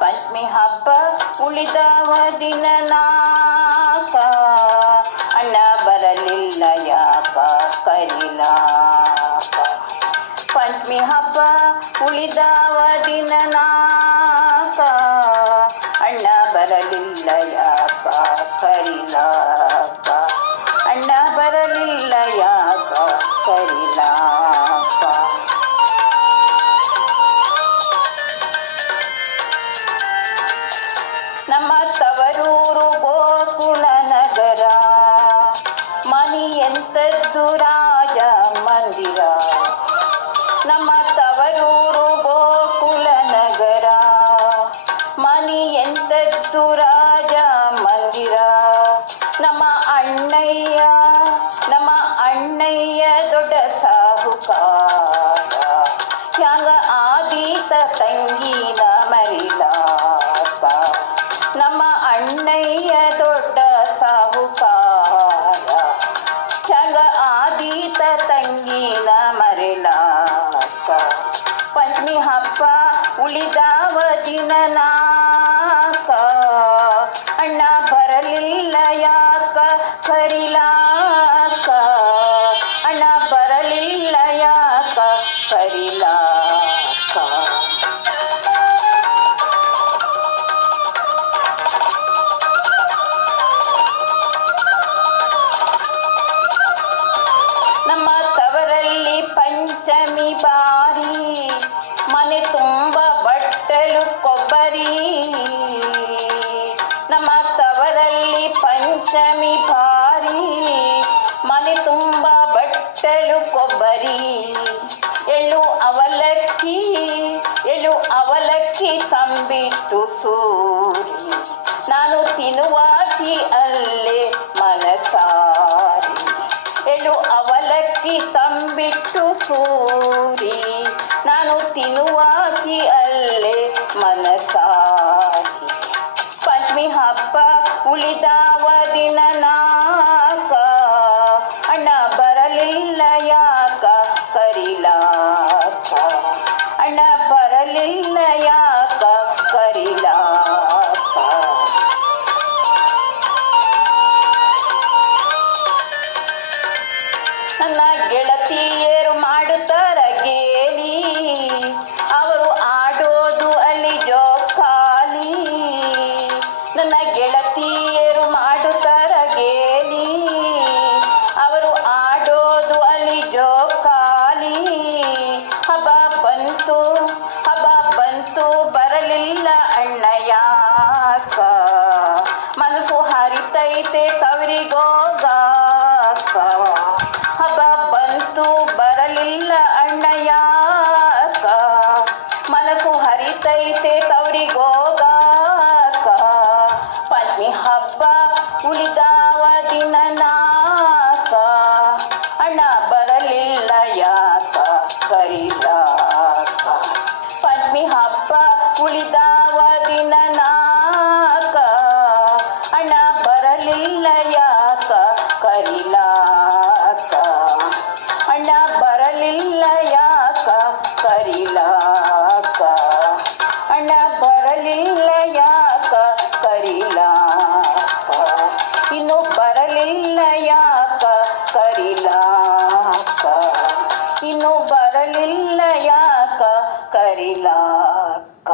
ಪಂಚಮಿ ಹಬ್ಬ ಉಳಿದವ ದಿನ ನಾಕ ಅಣ್ಣ ಬರಲಿಲ್ಲ ಯಾಕ ಕರಿಲಾಕ. ಪಂಚಮಿ ಹಬ್ಬ ಉಳಿದವ ದಿನ ನಾಕ ಅಣ್ಣ ಬರಲಿಲ್ಲ ಯಾಕ ಕರಿಲಾಕ. ಅಣ್ಣ ಬರಲಿಲ್ಲ ಯಾಕ ಕರಿಲಾಕ. ನಮ್ಮ ತವರೂರು ಗೋಕುಲ ನಗರ, ಮನಿ ಎಂತದ್ದು ರಾಜ ಮಂದಿರ. ನಮ್ಮ ತವರೂರು ಗೋಕುಲ ನಗರ, ಮನಿ ಎಂತದ್ದು ರಾಜ ಮಂದಿರ. ನಮ್ಮ ಅಣ್ಣಯ್ಯ ದೊಡ್ಡ ಸಾಹುಕಾರ, ಹ್ಯಾಂಗ ಆದೀತ ತಂಗಿನ ಮರಿಲಾಕ. ನಮ್ಮ ಅಣ್ಣಯ್ಯ ದೊಡ್ಡ ಸಾಹುಕಾರ, ಹ್ಯಾಂಗ ಆದೀತ ತಂಗಿನ ಮರಿಲಾಕ. ಪಂಚಮಿ ಹಬ್ಬ ಉಳಿದವ ದಿನ ನಾಕ ಅಣ್ಣ ಬರಲಿಲ್ಲ ಯಾಕ ಕರಿಲಾಕ. ಅಣ್ಣ ಬರಲಿಲ್ಲ ಯಾಕ ಕರಿಲಾಕ. ನಮ್ಮ ತವರಲ್ಲಿ ಪಂಚಮಿ ಬಾರಿ, ಮನೆ ತುಂಬ ಬಟ್ಟಲು ಕೊಬ್ಬರಿ. ನಮ್ಮ ತವರಲ್ಲಿ ಪಂಚಮಿ ಬಾರಿ, ಮನೆ ತುಂಬ ಬಟ್ಟಲು ಕೊಬ್ಬರಿ. ಎಳ್ಳು ಅವಲಕ್ಕಿ ತಂಬಿಟ್ಟು ಸೂರಿ, ನಾನು ತಿನ್ನುವಾಕಿ ಅಲ್ಲೇ ಮನಸಾರಿ. ಎಳ್ಳು ಅವಲಕ್ಕಿ ತಂಬಿಟ್ಟು ಸೂರಿ, ನಾನು ತಿನ್ನುವಾಕಿ ಅಲ್ಲೇ ಮನಸಾರಿ. ಪಂಚಮಿ ಹಬ್ಬ ಉಳಿದವ ದಿನ ನಾಕ ಅಣ್ಣ ಬರಲಿಲ್ಲ ಯಾಕ ಕರಿಲಾಕ. ಅಣ್ಣ ಬರಲಿಲ್ಲ ಯಾಕ ಕರಿಲಾಕ. ನನ್ನ ಗೆಳತಿಯರು ಮಾಡುತ್ತಾರ ಗೇಲಿ, ಅವರು ಆಡೋದು ಅಲ್ಲಿ ಜೋಕಾಲಿ. ನನ್ನ ಗೆಳತಿಯರು ಮಾಡುತ್ತಾರ ಗೇಲಿ, ಅವರು ಆಡೋದು ಅಲ್ಲಿ ಜೋಕಾಲಿ. ಹಬ್ಬ ಬಂತು ಬರಲಿಲ್ಲ ಅಣ್ಣ ಯಾಕ. ಮನಸ್ಸು ಹರಿತೈತೆ ತವರಿಗೋಗಾಕ. ಹಬ್ಬ ಬಂತು ಬರಲಿಲ್ಲ ಅಣ್ಣ ಯಾಕ. ಮನಸ್ಸು ಹರಿತೈತೆ ತವರಿಗೋಗಾಕ. ಪಂಚಮಿ ಹಬ್ಬ ಉಳಿದವ ದಿನ ನಾಕ ಅಣ್ಣ ಬರಲಿಲ್ಲ ಯಾಕ ಕರಿಲಾಕ. ಪಂಚಮಿ ಹಬ್ಬ ಉಳಿದವ ದಿನ ನಾಕ ಅಣ್ಣ ಬರಲಿಲ್ಲ ಯಾಕ ಕರಿಲಾಕ. ಅಣ್ಣ ಬರಲಿಲ್ಲ ಯಾಕ ಕರಿಲಾಕ. ಅಣ್ಣ ಬರಲಿಲ್ಲ ಯಾಕ ಕರಿಲಾಕ. ಇನ್ನು ಬರಲಿಲ್ಲ ಯಾಕ ಕರಿಲಾಕ. ಇನ್ನು ಬರಲಿಲ್ಲ ಯಾಕ ಕರಿಲಾಕ.